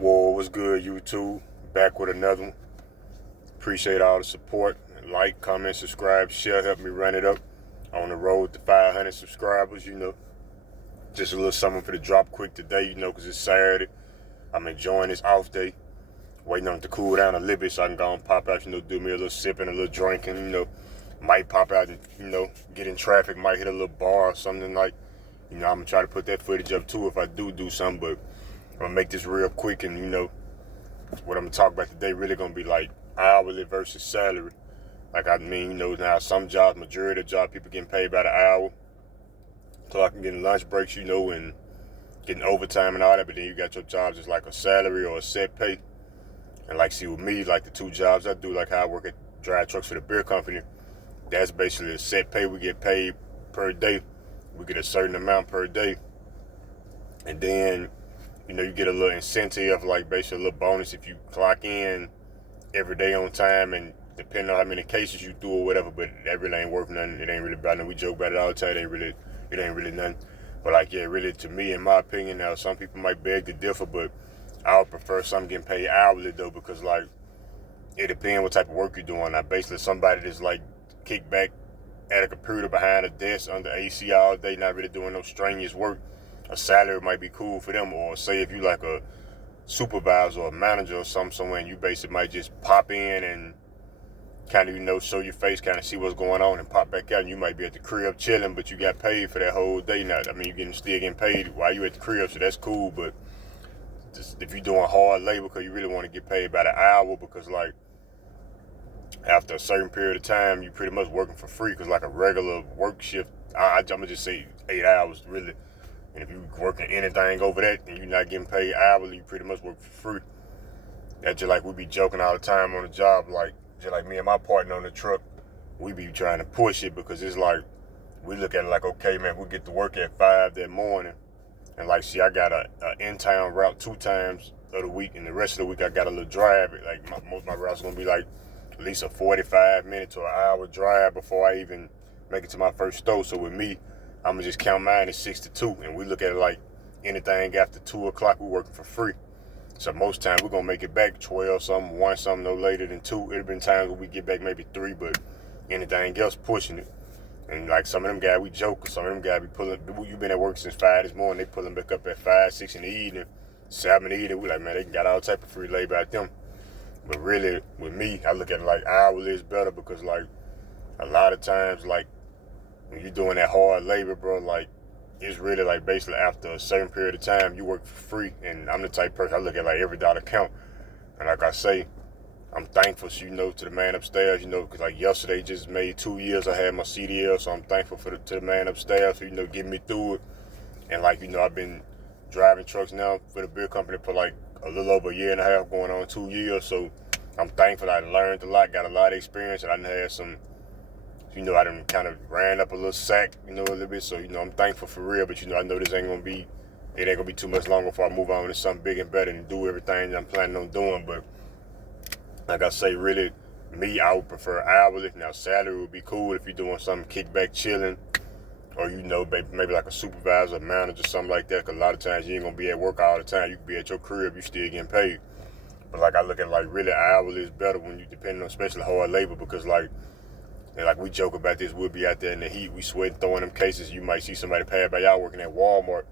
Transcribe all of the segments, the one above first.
Whoa, what's good, YouTube? Back with another one. Appreciate all the support. Like, comment, subscribe, share, help me run it up on the road to 500 subscribers. Just a little something for the drop quick today, because it's Saturday. I'm enjoying this off day, waiting on it to cool down a little bit so I can go and pop out, do me a little sipping, a little drinking, might pop out and, get in traffic, might hit a little bar or something like, I'm going to try to put that footage up too if I do something, but I'm going to make this real quick and, what I'm gonna talk about today really gonna be like hourly versus salary. Now some jobs, majority of jobs, people getting paid by the hour. Clocking, getting lunch breaks, and getting overtime and all that. But then you got your jobs as like a salary or a set pay. And see with me, like the two jobs I do, like how I work at drive trucks for the beer company, that's basically a set pay. We get paid per day. We get a certain amount per day. And then you get a little incentive, like basically a little bonus if you clock in every day on time, and depending on how many cases you do or whatever, but that really ain't worth nothing. It ain't really about nothing. We joke about it all the time. It ain't really nothing. But really to me, in my opinion, now some people might beg to differ, but I would prefer something getting paid hourly though, because it depends what type of work you're doing. Now basically somebody that's kicked back at a computer behind a desk under AC all day, not really doing no strenuous work, a salary might be cool for them. Or say if you like a supervisor or a manager or something somewhere, and you basically might just pop in and kind of show your face, kind of see what's going on, and pop back out, and you might be at the crib chilling, but you got paid for that whole day. Now you're still getting paid while you at the crib, so that's cool. But if you're doing hard labor because you really want to get paid by the hour, because after a certain period of time you pretty much working for free, because a regular work shift, I'm gonna just say 8 hours really. And if you working anything over that and you're not getting paid hourly, you pretty much work for free. That's just we be joking all the time on the job, just like me and my partner on the truck, we be trying to push it, because it's we look at it okay, man, we get to work at 5 that morning, and see, I got a in-town route 2 times of the week, and the rest of the week I got a little drive. Most of my routes gonna be at least a 45 minute to an hour drive before I even make it to my first store. So with me, I'm gonna just count mine as 6 to 2, and we look at it anything after 2 o'clock, we working for free. So most times we're gonna make it back 12 something, 1 something, no later than 2. It'll been times where we get back maybe 3, but anything else pushing it. And some of them guys, we joke, some of them guys be pulling, you been at work since 5 this morning, they pulling back up at 5, 6 in the evening, 7 in the evening. We man, they got all type of free labor out them. But really, with me, I look at it hourly is better, because a lot of times, when you're doing that hard labor, bro, it's really basically after a certain period of time, you work for free. And I'm the type of person, I look at every dollar count. And I say, I'm thankful, to the man upstairs, because yesterday just made 2 years I had my CDL, so I'm thankful to the man upstairs for, getting me through it. And I've been driving trucks now for the beer company for a little over a year and a half, going on 2 years. So I'm thankful I learned a lot, got a lot of experience, and I done had some, I done kind of ran up a little sack, a little bit. So, I'm thankful for real, but I know it ain't gonna be too much longer before I move on to something big and better and do everything that I'm planning on doing. But like I say, really, me, I would prefer hourly. Now, salary would be cool if you're doing something kickback, chilling, or maybe like a supervisor, manager, something like that. Because a lot of times you ain't gonna be at work all the time. You can be at your crib, you still getting paid. But I look at really hourly is better when you depend on especially hard labor, because and we joke about this, we'll be out there in the heat, we sweating, throwing them cases. You might see somebody pass by y'all working at Walmart,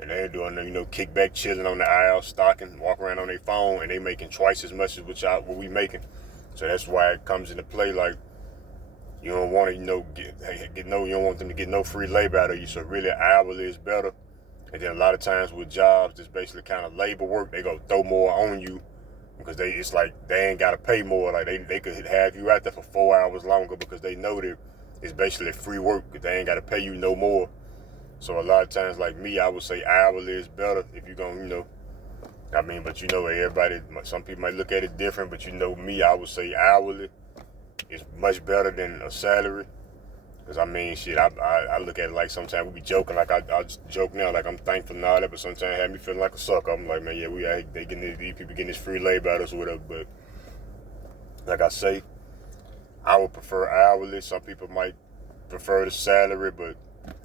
and they're doing, kickback, chilling on the aisle, stocking, walk around on their phone, and they making twice as much as what we making. So that's why it comes into play. You don't want to, you don't want them to get no free labor out of you. So really, hourly is better. And then a lot of times with jobs, that's basically kind of labor work, they go throw more on you, because it's they ain't gotta pay more. They could have you out there for 4 hours longer, because they know that it's basically free work, because they ain't gotta pay you no more. So a lot of times, me, I would say hourly is better if you're gonna, but everybody, some people might look at it different, but me, I would say hourly is much better than a salary. Because I look at it sometimes we be joking, I just joke now, I'm thankful and all that, but sometimes it have me feeling like a sucker. I'm man, yeah, these people getting this free labor out of us or whatever. But like I say, I would prefer hourly. Some people might prefer the salary, but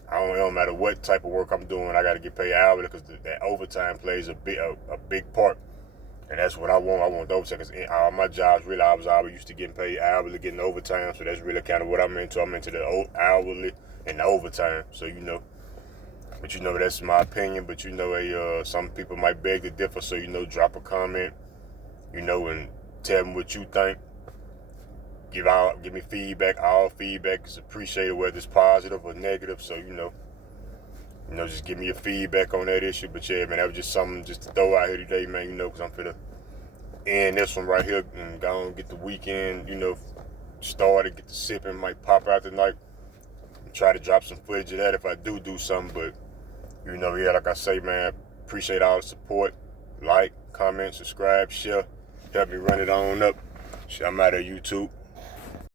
I don't know, no matter what type of work I'm doing, I got to get paid hourly, because that overtime plays a big part. And that's what I want. I want the overtime because all my jobs, really, I was always used to getting paid hourly, getting overtime. So that's really kind of what I'm into. I'm into the hourly and the overtime. So, but that's my opinion. But some people might beg to differ. So, drop a comment, and tell me what you think. Give me feedback. All feedback is appreciated, whether it's positive or negative. So, just give me your feedback on that issue. But yeah, man, that was just something just to throw out here today, man, because I'm finna end this one right here and go and get the weekend, started, get the sipping, might pop out tonight and try to drop some footage of that if I do something. But, yeah, like I say, man, appreciate all the support. Like, comment, subscribe, share. Help me run it on up. Shit, I'm out of YouTube.